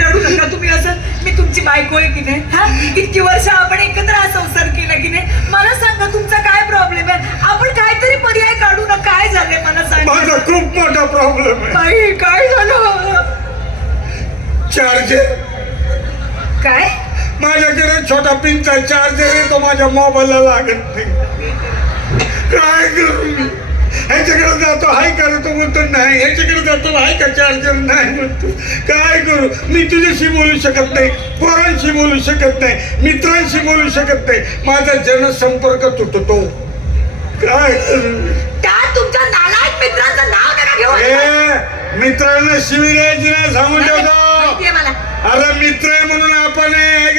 रडू नका तुम्ही असं. मी तुमची बायको आहे की नाही? हा, इतकी वर्ष आपण एकत्र हा संसार केला की नाही? मला सांगा तुमचा काय प्रॉब्लेम आहे? आपण काहीतरी पर्याय काढू ना. काय झालंय मला सांगा. माझा खूप मोठा प्रॉब्लेम आहे. बाई काय झालं? चार्जर. काय? माझ्याकडे छोटा पिनचा चार्जर आहे, तो माझ्या मोबाईलला लागत नाही. काय करू मी? ह्याच्याकडे जातो हाय करतो म्हणतो नाही, ह्याच्याकडे जातो हाय का चार्जर नाही म्हणतो. काय करू मी? तुझ्याशी बोलू शकत नाही, पोरांशी बोलू शकत नाही, मित्रांशी बोलू शकत नाही. माझा जनसंपर्क तुटतो. काय करू? त्या तुमच्या नालायक मित्राचं नाव नका घेऊ. मित्रांना शिवी द्यायची नाही, सांगून ठेवतो. माहितीये मला. अरे मित्र आहे म्हणून आपण हे